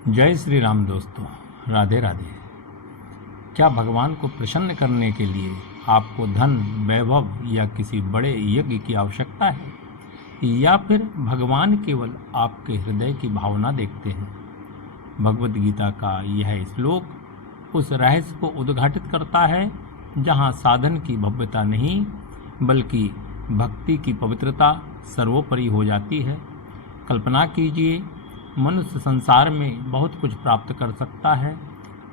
जय श्री राम दोस्तों, राधे राधे। क्या भगवान को प्रसन्न करने के लिए आपको धन, वैभव या किसी बड़े यज्ञ की आवश्यकता है, या फिर भगवान केवल आपके हृदय की भावना देखते हैं? भगवद गीता का यह श्लोक उस रहस्य को उद्घाटित करता है जहाँ साधन की भव्यता नहीं बल्कि भक्ति की पवित्रता सर्वोपरि हो जाती है। कल्पना कीजिए, मनुष्य संसार में बहुत कुछ प्राप्त कर सकता है,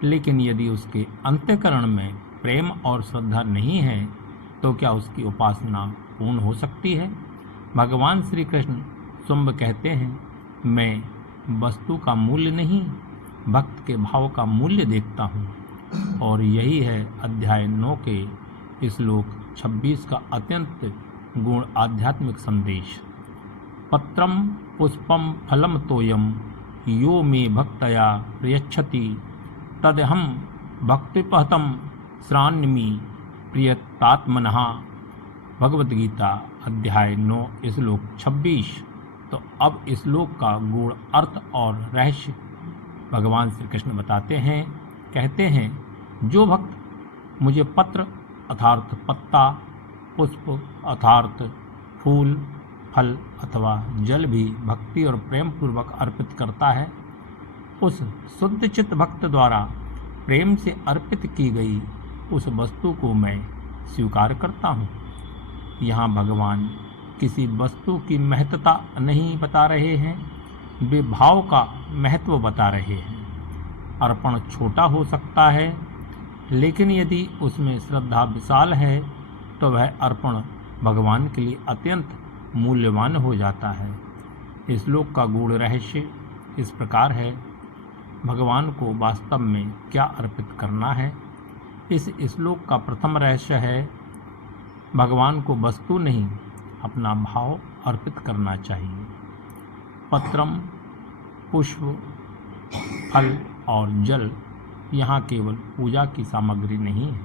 लेकिन यदि उसके अंतःकरण में प्रेम और श्रद्धा नहीं है तो क्या उसकी उपासना पूर्ण हो सकती है? भगवान श्री कृष्ण स्वयं कहते हैं, मैं वस्तु का मूल्य नहीं, भक्त के भाव का मूल्य देखता हूँ। और यही है अध्याय 9 के श्लोक 26 का अत्यंत गुण आध्यात्मिक संदेश। पत्रम पुष्पम फलम तोयम यो मे भक्तया प्रयच्छति तदहम भक्तिपहतम श्रान्मि प्रियतात्मनः। भगवद गीता अध्याय 9 श्लोक 26। तो अब श्लोक का गूढ़ अर्थ और रहस्य भगवान श्री कृष्ण बताते हैं। कहते हैं, जो भक्त मुझे पत्र अर्थात पत्ता, पुष्प अर्थात फूल, फल अथवा जल भी भक्ति और प्रेम पूर्वक अर्पित करता है, उस शुद्ध चित्त भक्त द्वारा प्रेम से अर्पित की गई उस वस्तु को मैं स्वीकार करता हूँ। यहाँ भगवान किसी वस्तु की महत्ता नहीं बता रहे हैं, वे भाव का महत्व बता रहे हैं। अर्पण छोटा हो सकता है, लेकिन यदि उसमें श्रद्धा विशाल है तो वह अर्पण भगवान के लिए अत्यंत मूल्यवान हो जाता है। श्लोक का गूढ़ रहस्य इस प्रकार है, भगवान को वास्तव में क्या अर्पित करना है। इस श्लोक का प्रथम रहस्य है, भगवान को वस्तु नहीं अपना भाव अर्पित करना चाहिए। पत्रम, पुष्प, फल और जल यहाँ केवल पूजा की सामग्री नहीं है,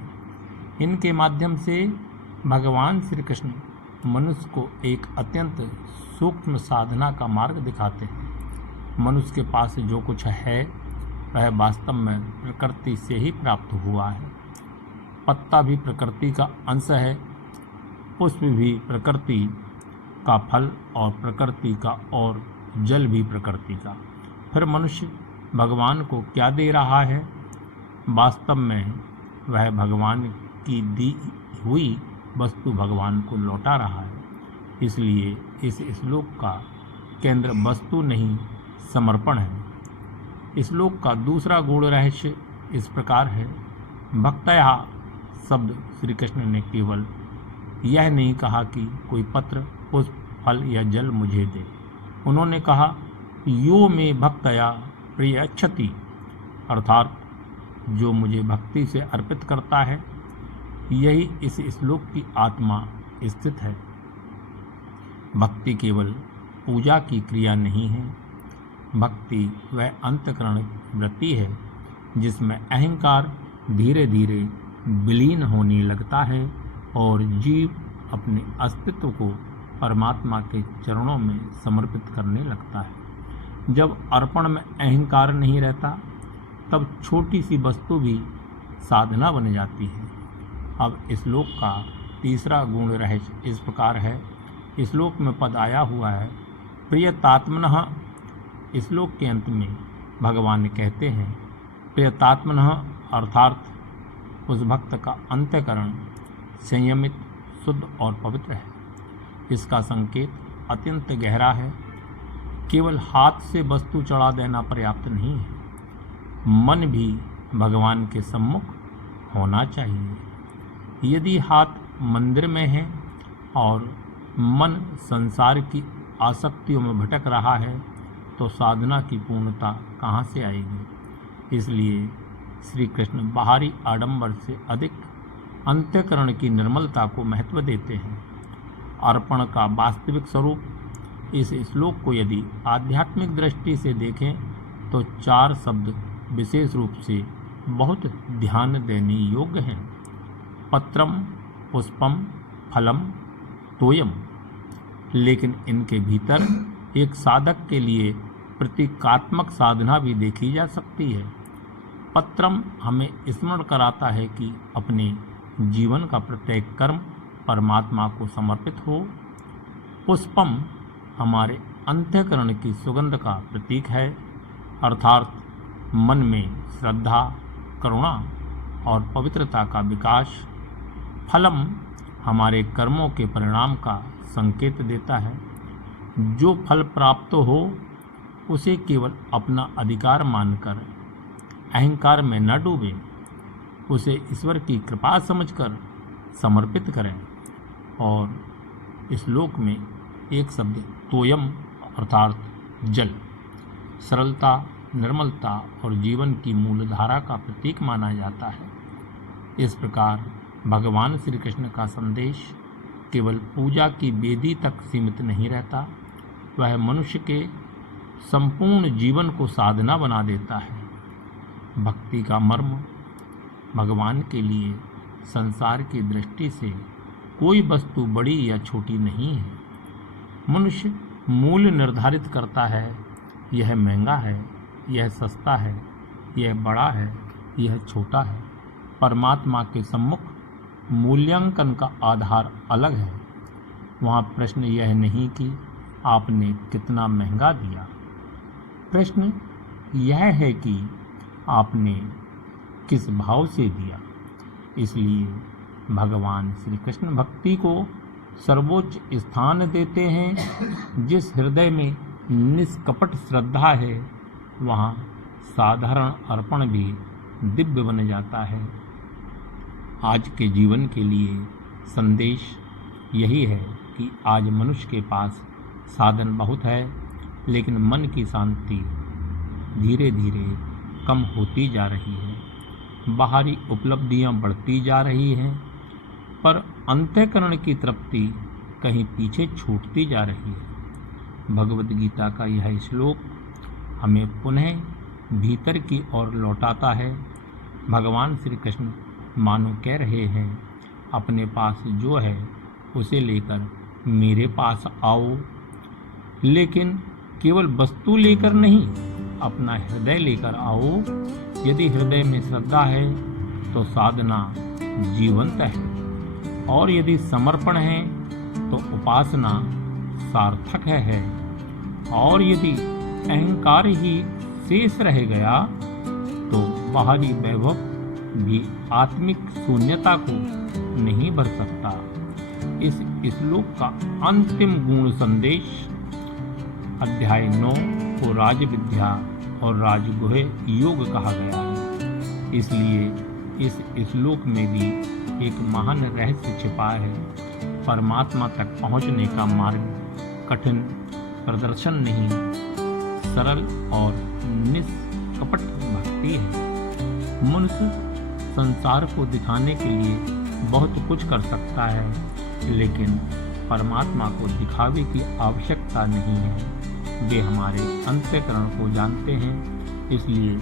इनके माध्यम से भगवान श्री कृष्ण मनुष्य को एक अत्यंत सूक्ष्म साधना का मार्ग दिखाते हैं। मनुष्य के पास जो कुछ है वह वास्तव में प्रकृति से ही प्राप्त हुआ है। पत्ता भी प्रकृति का अंश है, पुष्प भी प्रकृति का फल और प्रकृति का, और जल भी प्रकृति का। फिर मनुष्य भगवान को क्या दे रहा है? वास्तव में वह भगवान की दी हुई वस्तु भगवान को लौटा रहा है। इसलिए इस श्लोक का केंद्र वस्तु नहीं समर्पण है। श्लोक का दूसरा गूढ़ रहस्य इस प्रकार है, भक्तया शब्द श्री कृष्ण ने केवल यह नहीं कहा कि कोई पत्र, पुष्प, फल या जल मुझे दे। उन्होंने कहा, यो में भक्तया प्रियच्छति, अर्थात जो मुझे भक्ति से अर्पित करता है। यही इस श्लोक की आत्मा स्थित है। भक्ति केवल पूजा की क्रिया नहीं है, भक्ति वह अंतःकरण वृत्ति है जिसमें अहंकार धीरे धीरे विलीन होने लगता है और जीव अपने अस्तित्व को परमात्मा के चरणों में समर्पित करने लगता है। जब अर्पण में अहंकार नहीं रहता, तब छोटी सी वस्तु भी साधना बन जाती है। अब श्लोक का तीसरा गुण रहस्य इस प्रकार है। श्लोक में पद आया हुआ है प्रियतात्मनः। श्लोक के अंत में भगवान कहते हैं, प्रियतात्मनः अर्थात उस भक्त का अंतःकरण संयमित, शुद्ध और पवित्र है। इसका संकेत अत्यंत गहरा है। केवल हाथ से वस्तु चढ़ा देना पर्याप्त नहीं है, मन भी भगवान के सम्मुख होना चाहिए। यदि हाथ मंदिर में है और मन संसार की आसक्तियों में भटक रहा है तो साधना की पूर्णता कहाँ से आएगी? इसलिए श्री कृष्ण बाहरी आडंबर से अधिक अंतःकरण की निर्मलता को महत्व देते हैं। अर्पण का वास्तविक स्वरूप इस श्लोक को यदि आध्यात्मिक दृष्टि से देखें तो 4 शब्द विशेष रूप से बहुत ध्यान देने योग्य हैं। पत्रम, पुष्पम, फलम, तोयम। लेकिन इनके भीतर एक साधक के लिए प्रतीकात्मक साधना भी देखी जा सकती है। पत्रम हमें स्मरण कराता है कि अपने जीवन का प्रत्येक कर्म परमात्मा को समर्पित हो। पुष्पम हमारे अंतःकरण की सुगंध का प्रतीक है, अर्थात मन में श्रद्धा, करुणा और पवित्रता का विकास। फलम हमारे कर्मों के परिणाम का संकेत देता है। जो फल प्राप्त हो उसे केवल अपना अधिकार मानकर अहंकार में न डूबे, उसे ईश्वर की कृपा समझकर समर्पित करें। और इस श्लोक में एक शब्द तोयम अर्थात जल सरलता, निर्मलता और जीवन की मूलधारा का प्रतीक माना जाता है। इस प्रकार भगवान श्री कृष्ण का संदेश केवल पूजा की वेदी तक सीमित नहीं रहता, वह मनुष्य के संपूर्ण जीवन को साधना बना देता है। भक्ति का मर्म भगवान के लिए संसार की दृष्टि से कोई वस्तु बड़ी या छोटी नहीं है। मनुष्य मूल्य निर्धारित करता है, यह महंगा है, यह सस्ता है, यह बड़ा है, यह छोटा है। परमात्मा के सम्मुख मूल्यांकन का आधार अलग है। वहाँ प्रश्न यह नहीं कि आपने कितना महंगा दिया, प्रश्न यह है कि आपने किस भाव से दिया। इसलिए भगवान श्री कृष्ण भक्ति को सर्वोच्च स्थान देते हैं। जिस हृदय में निष्कपट श्रद्धा है, वहाँ साधारण अर्पण भी दिव्य बन जाता है। आज के जीवन के लिए संदेश यही है कि आज मनुष्य के पास साधन बहुत है, लेकिन मन की शांति धीरे धीरे कम होती जा रही है। बाहरी उपलब्धियां बढ़ती जा रही हैं, पर अंतःकरण की तृप्ति कहीं पीछे छूटती जा रही है। भगवद गीता का यह श्लोक हमें पुनः भीतर की ओर लौटाता है। भगवान श्री कृष्ण मानो कह रहे हैं, अपने पास जो है उसे लेकर मेरे पास आओ, लेकिन केवल वस्तु लेकर नहीं, अपना हृदय लेकर आओ। यदि हृदय में श्रद्धा है तो साधना जीवंत है, और यदि समर्पण है तो उपासना सार्थक है, और यदि अहंकार ही शेष रह गया तो बाहरी वैभव भी आत्मिक शून्यता को नहीं भर सकता। इस श्लोक का अंतिम गुण संदेश अध्याय 9 को राजविद्या और राजगुह योग कहा गया है। इसलिए इस श्लोक में भी एक महान रहस्य छिपा है। परमात्मा तक पहुंचने का मार्ग कठिन प्रदर्शन नहीं, सरल और निष्कपट भक्ति है। मनुष्य संसार को दिखाने के लिए बहुत कुछ कर सकता है, लेकिन परमात्मा को दिखावे की आवश्यकता नहीं है। वे हमारे अंतःकरण को जानते हैं। इसलिए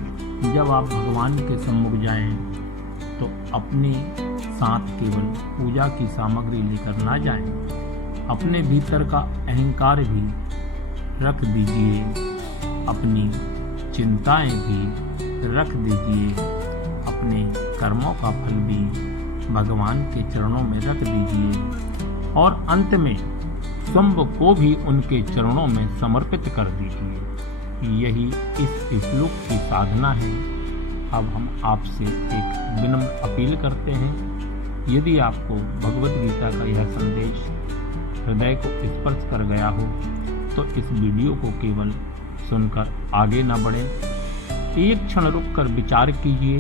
जब आप भगवान के सम्मुख जाएं तो अपने साथ केवल पूजा की सामग्री लेकर ना जाएं, अपने भीतर का अहंकार भी रख दीजिए, अपनी चिंताएं भी रख दीजिए, अपने कर्मों का फल भी भगवान के चरणों में रख दीजिए, और अंत में स्वयं को भी उनके चरणों में समर्पित कर दीजिए। यही इस श्लोक की साधना है। अब हम आपसे एक विनम्र अपील करते हैं, यदि आपको भगवद गीता का यह संदेश हृदय को स्पर्श कर गया हो तो इस वीडियो को केवल सुनकर आगे न बढ़ें। एक क्षण रुककर विचार कीजिए,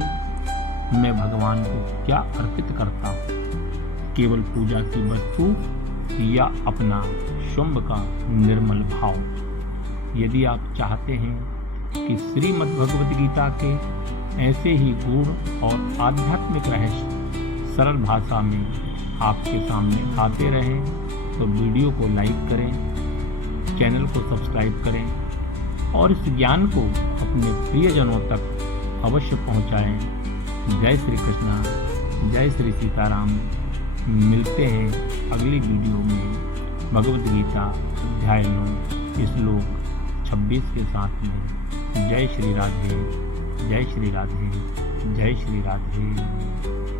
मैं भगवान को क्या अर्पित करता हूँ? केवल पूजा की वस्तु या अपना शुंभ का निर्मल भाव? यदि आप चाहते हैं कि श्रीमद् भगवद गीता के ऐसे ही गूढ़ और आध्यात्मिक रहस्य सरल भाषा में आपके सामने आते रहें, तो वीडियो को लाइक करें, चैनल को सब्सक्राइब करें और इस ज्ञान को अपने प्रियजनों तक अवश्य पहुंचाएं। जय श्री कृष्णा, जय श्री सीताराम। मिलते हैं अगली वीडियो में। भगवद गीता अध्याय 9 श्लोक 26 के साथ में जय श्री राधे, जय श्री राधे, जय श्री राधे।